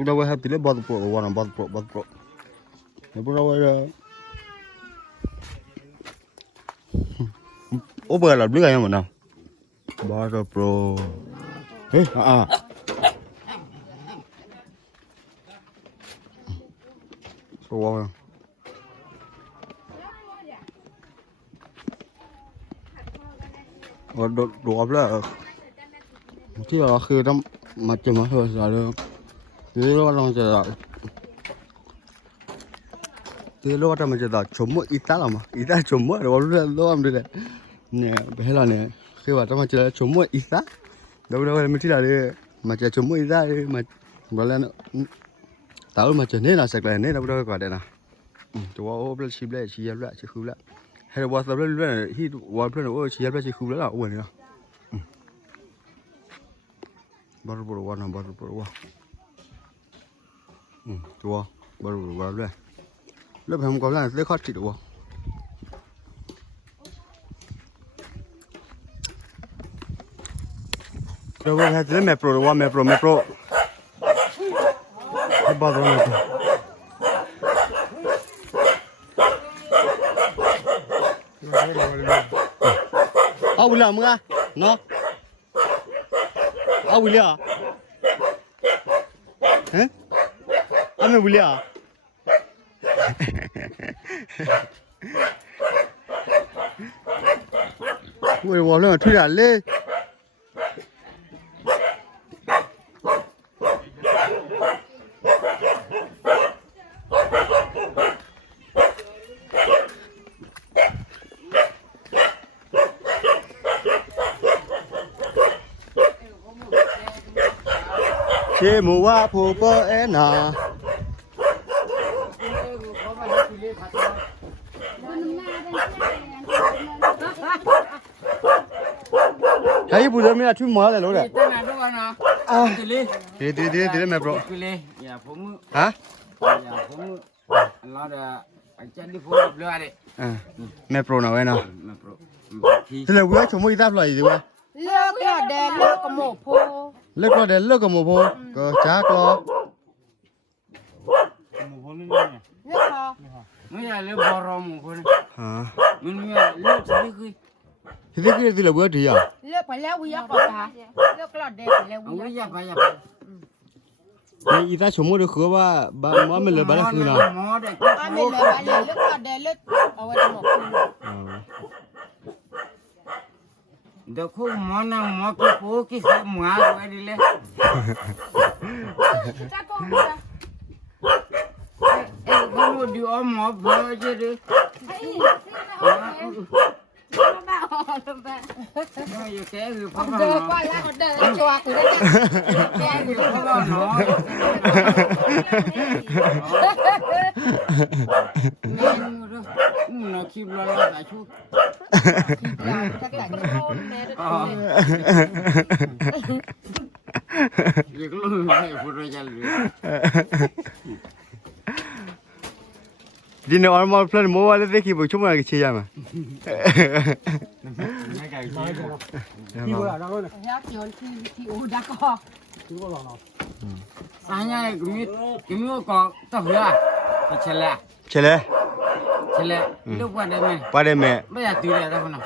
Udah wah hati le bad pro warna bad pro. Ne pro wah. Over là biết cái mà nào. Bad pro. Pro wow. Đồ ấp làที่เราคือต้องมาเจอมาเถอะสารเลยทีนี้เราต้องจะทีนี้เราต้องมาจะชมว่าอีตาละมั้งอีตาชมว่าเรารู้แล้วมันเลยเนี่ยไปให้เราเนี่ยคือว่าต้องมาจะชมว่าอีตาเราไม่ที่เราเลยมาจะชมว่าอีตาเลยมาบอกแล้วตาเรามาจะเนี่ยนะสักแล้วเนี่ยเราไม่ได้กว่าเดิมนะตัวว่าเป็นชีพเลยชีพเลยชีพเลยให้เราว่าเราเรื่องที่ว่าเรื่องว่าชีพเลยชีพเลยละอ้วนเนี่ยbaru berwarna baru berwarna tua baru berwarnaเลยlớp không có là rất khó chịu được rồi bây giờ mẹ pro rồi mẹ pro bao giờ này áo bự lắm à nó áo bự à hả anh bự à ôi wow nó thui ra lên chế mù wa phù bơ é nà thấy bù giờ mới là chui mỏ lại lối đấy đi mẹ bro hả mẹ bro nào vậy nào thế là bữa chúng mới đáp lại gì vậy lơ cái đèn lơ có một phô lơ có đèn lơ có một phô có chả có lơ khó mới là lơ bò rong một con hả mình lơ thì thế là bữa gì à lơ phải leo bây giờ có cả lơ cái đèn phải leo bây giờ ý ta chúng mới được khứa ba món mình lừa bán là khứa nào ba mình lơ phải lơ cái đèn lơ ở đây một देखो मना मके पो कि सब मुआ गइले ए गनो दियो म भजे रे यो के गु पका đờ qua lá đờ cho từ đây के गु पका nó nó khi lo la ta chu tất cả những con nè việc luôn này phụ rồi chả lừa đi nào mà plan mua vào đấy khi buổi chúng là cái gì mà thì u đã có anh ơi cái mi có tao hứa cái chele lúc qua đây mẹ qua đây mẹ bây giờ tùy là đâu nào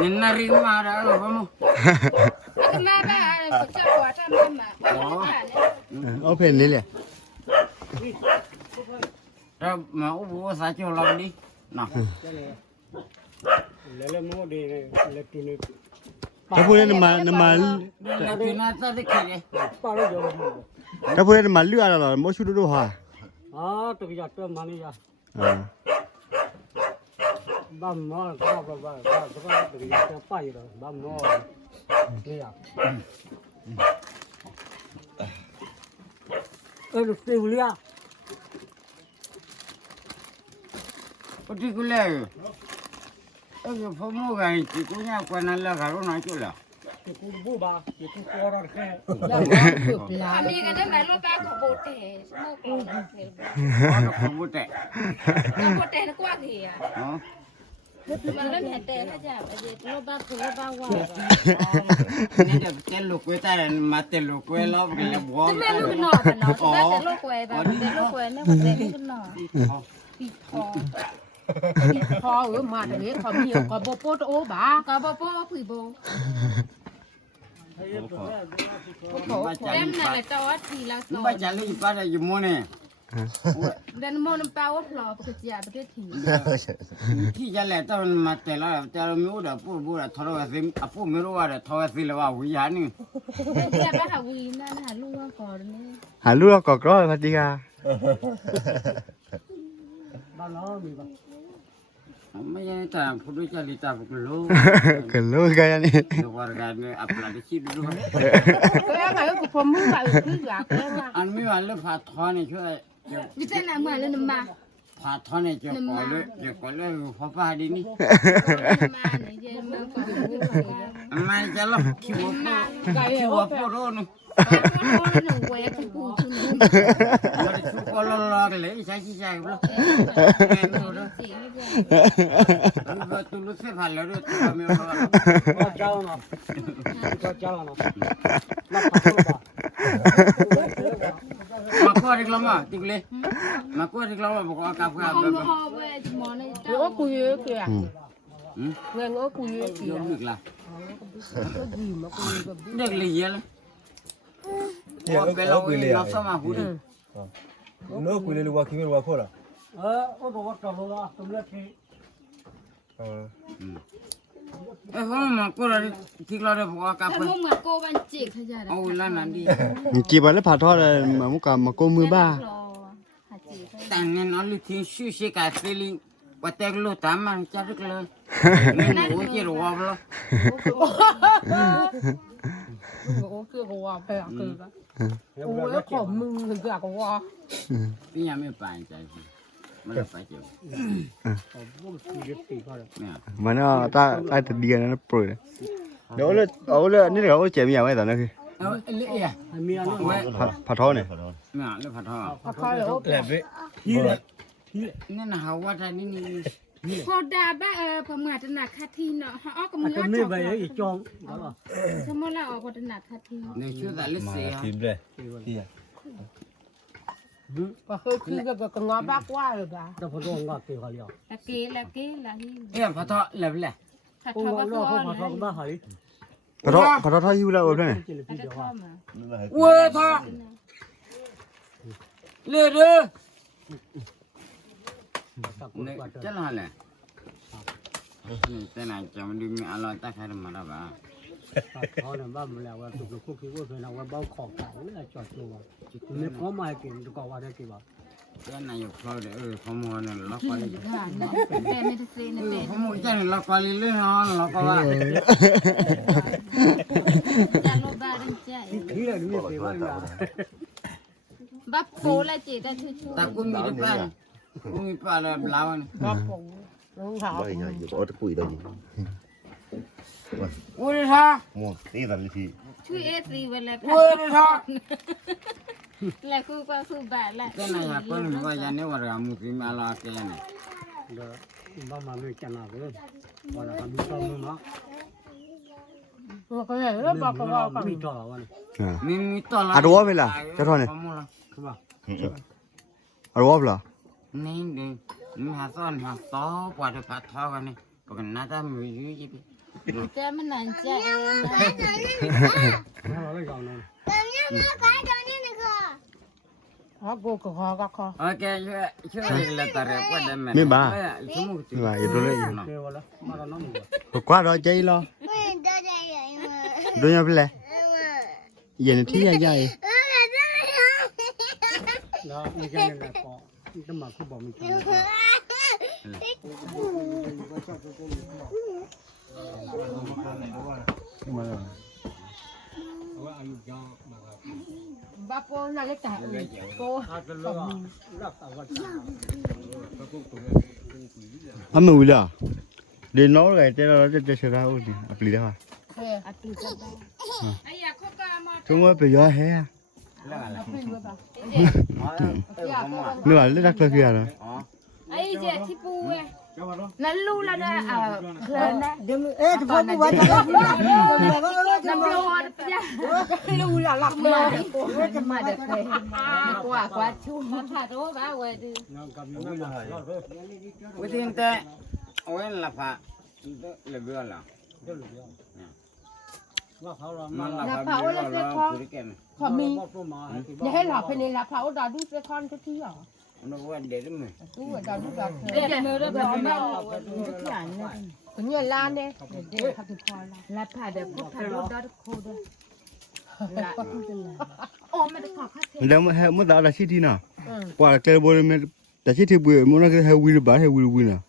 nhìn nó riêng mà đã rồi không ô phê đi liền rồi mà ông bố sao cho lòng đi nào cái phụ nữ mà tùy nó sao thế kia cái phụ nữ mà lừa là mỗi chút đâu hả tôi giờ tôi mà đi ra băm nó tôi giờ tôi bay rồi băm nó đi à được tiêu lia có đi cái này cái phố mua cái chỉ có nhà quan là cả nó nói chuyện là cái cu bù ba cái cu co ra cái đi cái đó này nó ba có bột thế nó không bút tệ nó qua kìa มันเล่นแต่ถ้าจะไอ้เด็กโลบ้าคือโลบ้าว่า นี่จะเต้นลูกเว้ยแต่มาเต้นลูกเว้ยรอบกันแล้วบัว จะไม่รู้กันหนอกันเนาะแต่โลกแหวแบบแต่โลกแหวเนี่ยมันเล่นกันหนอปีคอคอมาแต่เนี้ยคอมีคอโบโปโอบ้าคอโบโปผีโบเล่มนั่นแหละตัวทีละสอง ไม่จะเลยป้าได้อยู่มั้งเนี่ย เดินมองน้ำเปล่าว่าพลอประจับประเทศถี ที่จะแหละตอนมาแต่ละแต่เราไม่รู้เดี๋ยวพูดทอดสิพูดไม่รู้ว่าเดี๋ยวทอดสิแล้วว่าวิญญาณนี่ จะไปหาวีนั่นหาลูกก่อนนี่ หาลูกกอกร้อยพัทยา บ้านเรามีบ้าง ไม่ใช่แต่พูดด้วยจริตพูดรู้ กันลูกกันนี่ warga ni apa di sini dulu ก็ยังไงก็ผมมือไปคืออยากเล่น an mi wala fa thone chue ดิฉันน่ะเหมือนเล่นมา fa thone chue ko le fa pa di ni มาเนี่ยมาก่อน man jalo kiwo po ro no หนูเวทกูชุน mari chu ko lo le sai sai bro tu lu se fa le ro tu mi ro ก็เจ้าเนาะก็เจ้าเนาะรับผักบ้าง ma ko reklama tikle ma ko reklama ko ka ka เอาเวทหมอในเจ้าคุยเกี่ยเงินก็คุยเกี่ย yo dik la dik le ye la ya ko lo ni no sama hu di no kuile lu wa kimi wa khola โอ้บอกว่ากับเราตรงนี้ที่ ho ma ko la tikla re ko ka ถ้า pa มึงเหมือนโกบันจิกเขาจะ au la nan di จีบแล้วผ่าทอดเลยมามุกมาโกมือบ้า tangan oli tin shu shi ka feeling patek lu taman charik le ni wo ji ro wa lo โอ้คือกูว่าไปอ่ะคือโอ้ยของมึงถึงอยากกูว่า pi ya me pa cha ji ma la pa ji พวกที่ยึดตีก็เลย me มันอ่ะตาตาตะดีกันนะปล่อยเดี๋ยวเลยเอาเลยนี่เดี๋ยวเจ็บอย่างไรตอนนั้นคือ le ya เมียน้อง ผ่าทอดเนี่ย me le pha tho พอเลยโอ้ le be ni na ha wa ta ni ni พอดาบ้าพอมาตนาคาทีเนาะฮะอ๋อก็มึ อาง จจะ อ่ะ ไม่ จบ ไปอีกจองแล้วก็ สมมติเราออกพอตนาคาที ne shu da le se ya tim ble iya ก็เคยคือก็งอบ้ากว่าเลยบ้า แต่พอโดนก็เกี่ยวกับเรื่อง ละเกละนี่ ya pha tho le le ถ้า โอ้ ทอ โห ก็ เรา ทอ พอทอก็บ้าหาย ผ่าทอดหิวแล้วเนี่ย เจริญพี่เดียวว่า wo tho le de ตัก ne กว่าจะ cha la le ni te na cha ma di me ala ta kha ma da ba เขาเนี่ยบ้ามาแล้วว่าถูกคุกคิดว่าเป็นเอาว่าบ้าของเก่าเนี่ยจอดตัวไม่พร้อมมากินก็ว่าได้กี่บาท ya na yo kho de pho mo ne lo ko le หานนะเป็นในเซนเป็น pho mo cha ne lo ko le no lo ko wa จะโลบ้าดังใจ ที่เลยนี่ไม่เป็นว่า บับโกละเจได้ช่วย ta ku mi de pa ku mi pa la blawan บับโกน้องสาว bai nya yo ot kui do ni wo de tha mo ti da li ti ช่วยเอซีเวลา wo de tha แล้วคือก็คือแบบละ te na ya ko ni wa ya ne wa ra mu ti ma la ke ne เดี๋ยวบ้ามาไม่จันทร์เลยว่าเราทำมีซ้อมมั้ง เราก็เห็นแล้วบอกก็ว่ากัน มีจอวัน mi mi to la อ่ะรัวไปล่ะจะทอดเนี่ย Kamu lah. คือว่า อ่ะรัวไปล่ะ Ni ni ni hasan haso pada pak tho kan ni. Bukan nada mui je. แต่มันนั่นใจ เราเลยเอาเนาะ ฮะกูก็ฮะก็ฮะ Okey, cuba letar pada men. Ni ba? Semua tu. ว่าอย่าดูเลย เดี๋ยวละมาเราน้องมึง กว่าเราใจรอดูยังไปเลยเย็นที่ใหญ่ แล้วไม่ใช่เนี่ยพอจะมาคือบอกมีจอ บับโกนั่นเล็กแต่โก อาจจะเลิกรักษาวัด ๆอ่ะมือวิล่ะเดี๋ยวน้องเลยจะเราจะเชื่อเราดิอัปลีได้ป่ะ เฮ้ยอัดตีกันได้ไอ้ยาเขาก็มา ช่วงว่าไปย้อยแฮ่ อัดตีกันได้ นึกว่าเล่นรักตัวเกียร์เหรอ ไอ้เจ๊ที่ปูเว้ย นั่นรู้แล้วนะเพลินนะ เดี๋ยวเอ๊ะจะพูดว่าจะพูดน้ำร้อนจ้ะ รู้ละหลัก มาจะมาเด็กเลยกว่าชูมันถ่ายรูปบ้าเว้ยดิ วิธีแต่เอาไว้ละพะเลยเบื่อละ ว่าเขาเรา มันละพะเบื่อละคุยกัน ขอมีอย่าให้หลับไปในหลับเขาดาดูเซคอนทุกที่หรอ มันว่าเด็ดมั้ย ดูดาดูดาเด็กมือได้แบบแม่ทุกอย่างเลยคนเงินล้านเนี่ยเด็กเขาถึงพอละแล้วผ่าเด็กพวกผ่ารถได้โคด้วยละโอ้ไม่ได้ขอค่าเสีย แล้วมันได้ชิดีนะกว่าเจอบริเวณแต่ชิที่เบื่อมันก็ให้วิลบาให้วิลนะ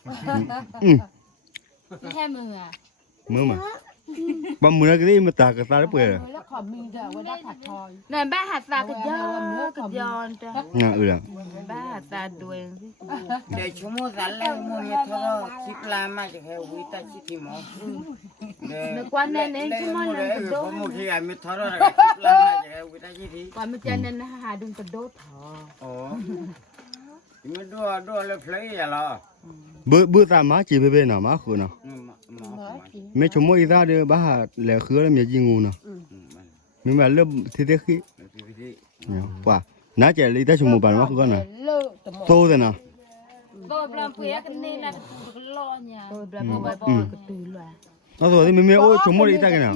ไม่แค่มืออ่ะ มือมาบางมือก็ได้มาตากระตาได้เปล่า แล้วขอมีเด้อว่าได้ผัดทอยนั่นบ้าหัดตากระยอนกระยอนจ้ะ น่าเออละ บ้าหัดตาด้วยสิ เดี๋ยวชั่วโมงสั่นแล้วมึงเนี่ยทอดคิดลามาจะให้วิตาชิที่หมอ นึกว่าแน่ๆชั่วโมงนึงกระโดด ผมคิดว่าไม่ทอดแล้วคิดลามาจะให้วิตาชิที่ ก่อนมันจะนั่นหาดึงกระโดดถอ อ๋อไม่ดูเลยเพลย์อย่าหรอ เบื่อตามมาจีไปน่ะมาคือน่ะไม่ชมว่าอีตาเด้อบ้าแหล่คือแล้วมียิงูน่ะมีมาเริ่มทีเด็กขี้เนี่ยว่าน่าจะอีตาชมบ้านมาคือกันน่ะโตแต่น่ะ บ่ปลาเปียกันนี่นะก็รอเนี่ยปลาบ่ก็ตื่นเลย เอาตัวที่ไม่โอ้ชมว่าอีตากันน่ะ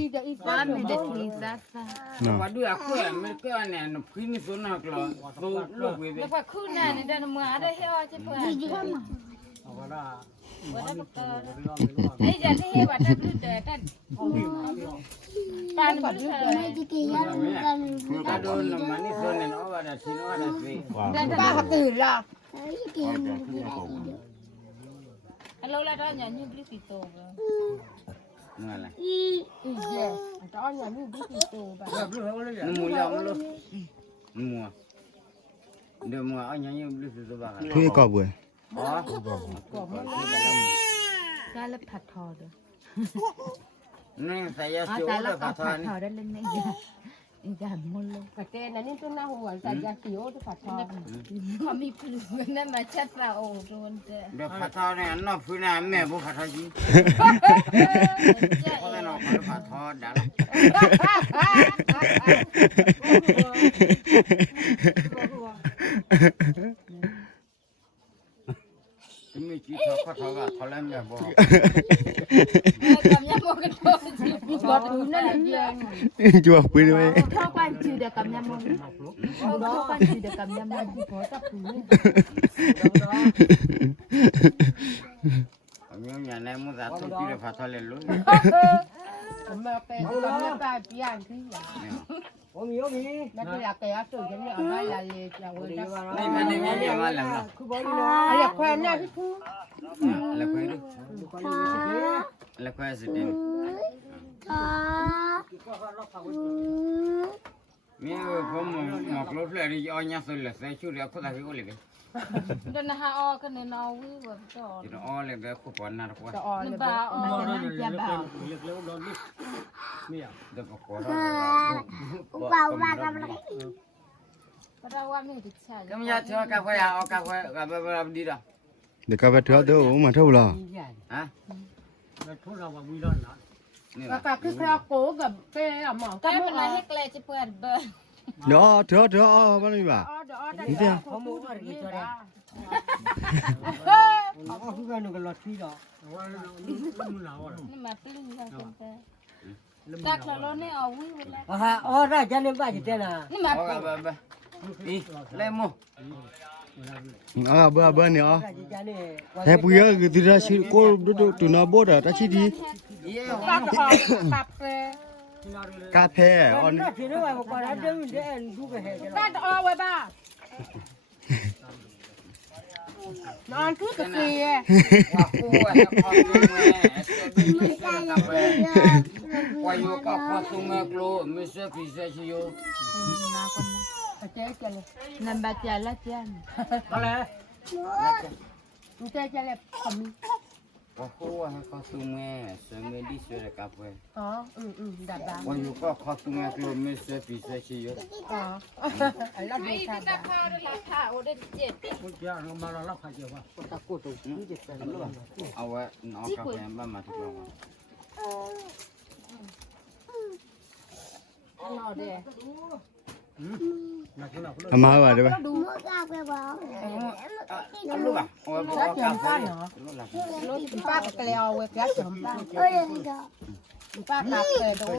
ว่ามีเด็กทีซะซะ น่ะ ว่าดูaku ya mereka ne no pini sona klo so lo we แล้วก็ขึ้นน่ะนี่ได้มือได้เฮาจะเปิด เอาว่า ว่าได้เปิดไอ้จะที่ว่าได้ดูแต่ท่านก่อนดูแต่ kado no mani sona no ada sino ada si ได้ป้าก็ตื่นแล้วแล้วแล้วเนี่ยนี่บริสิโต ngala อีเย่ตอนเนี่ยนี่บริสิโตแบบ mu ya mu mu de mu anya ni beli tu ba ทุยก็เบื่อ ได้แล้วผัดทอด ni saya อ๋อ si แต่ o แล้ว de ก็ผัด pathan ทอดได้เลยเนี่ยอย่ามุนลงกระเตนอันนี้ต้องน่าหัวใส่ยาสีโอที่ผัดทอดเขามีผลึกนั่นมาชัดเราโอ้โดนเด้อ de pathan ne no puna me bu pathan ji ko no pathan dah ini kita pathan ga thalam ya bo กำยำโมกันโตจีบก็ถือนั่นเลย จัวปืนไว้ เข้าไปจืดเด็กกำยำโมเข้าไปจืดเด็กกำยำโมที่พอจับถือ Kami nyana mu za tu pire pathan le lu ผมมาเป็นกำยำปลาปีอันที่อย่าง โอ้มีโอ้มี นั่นคือหลักแก่สุดยังไม่เอาได้ละเลยจะวันนี้ ni mana ni ya malam lah คือบอกนี่นะ อะไรแควนเนี่ยพี่พู la koi du la koi sedin mi ko mo klo fle ri o nya so le se chu ri ko ta ki ko le be เดินหาออกันเนี่ยเอาวิวแบบต่อ ti o le be ko pon na ko จะออเลยบ้าออจะนั่งจะบ้า เล็กๆโดนนี่นี่อ่ะ de ko roก็ได้ว่าไม่ติดใช่ kam ya thua ka ko ya o ka ko ka ba di da เดี๋ยวก็ไปเถอะเด้อมาเท่าล่ะ ha แล้วทุกเราว่ามีร้อนนะ ni ก็ la คือคราวโก้กับเป้อะหมอก็เป็นไรให้เกลจะเปิดเบอร์ เดี๋ยวเถอะบ้านนี่บ่า อ๋อเดี๋ยวได้ นี่เด้อ เขามูอะไรกี่ตัวเนี่ยเขาก็คือกันกันรถที่ดอกว่ามันหนาวอ่ะ นี่มาปลิ้งกันเป็นกักแล้วเนี่ยเอาวิวแล้ว อ่าอ๋อได้จันนี่บ้าจิตเนะ นี่มา o ka ba ba i le mo เบื่อเนี่ยอ๋อ ได้จันนี่ แต่ปุยก็ติดชิโก้ดูตุนาโบดตาชิดี ye กักออกตับเป้ กาแฟอ่อน ที่นี่ว่าก่อนนั้นเดินเดินดูกันเห็น กักออกไว้บ้านอนคือกาแฟ wa ko wa ka ko me este be ka ba wa yo ka ko tu me klo me se fi se chi yo เจ๊เจ๊เลยนั่นบาดเจ็บละเจ๊ อะไร เจ๊เจ๊เลยขมิ้น ว่าเขาว่าให้เขาตุ้งแม่เสมือนดิสระกับเว้ย อ๋อดับบ้า ว่าอยู่ก็เขาตุ้งแม่กลัวไม่เสียปีเสียชีวิต อ๋อเราดูค่ะ คนยากมาเราขายเยอะว่าตะกุดตรงนี้จะเป็นเรื่อง เอาไว้เอากาแฟบ้านมาทุกวัน รอเด้ นักนัก อามาว่าได้ป่ะ ดู เอาลูกอ่ะเอาไว้บอกกาแฟลูกหลับ รถป้ากับเกลียวเว้ยแกจมป้าป้ากับเกลียวโดน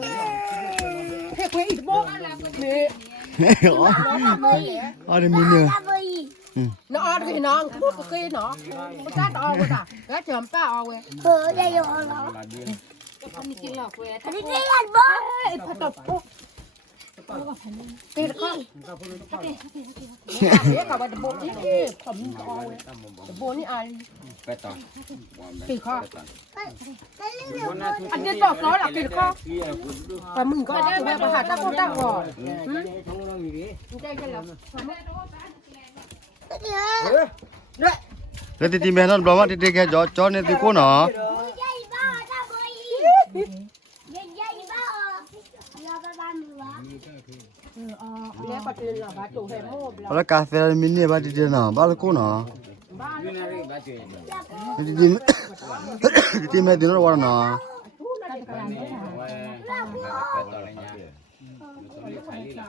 เฮ้ยคุยอีกโบ้นี่ อ๋ออ๋อเดี๋ยวมีเนี่ย nó ở đây nó thuốc cái nó có chát ao vậy à cái chấm pa ao vậy มาดี ê thật độc ô tê con cái cả bạn bộ đi phẩm ao vậy bộ ni ai ไปต่อ kỳ kho anh đi đọc nó là kỳ kho và mình có tụi bay bảo hạt ta không đang rồi đây là แล้วตีแม่นอนบอกว่าตีแกจอเนี่ยตีกูเนาะ nghe bật lên là bà chủ hệ mồm แล้วกาแฟมีเนี่ยบ้าตีเนาะบ้าละกูเนาะ นี่นาฬิกาเจ๊ ตีแม่ตีนอนว่าเนาะ ไว้ไปต่ออะไรเงี้ย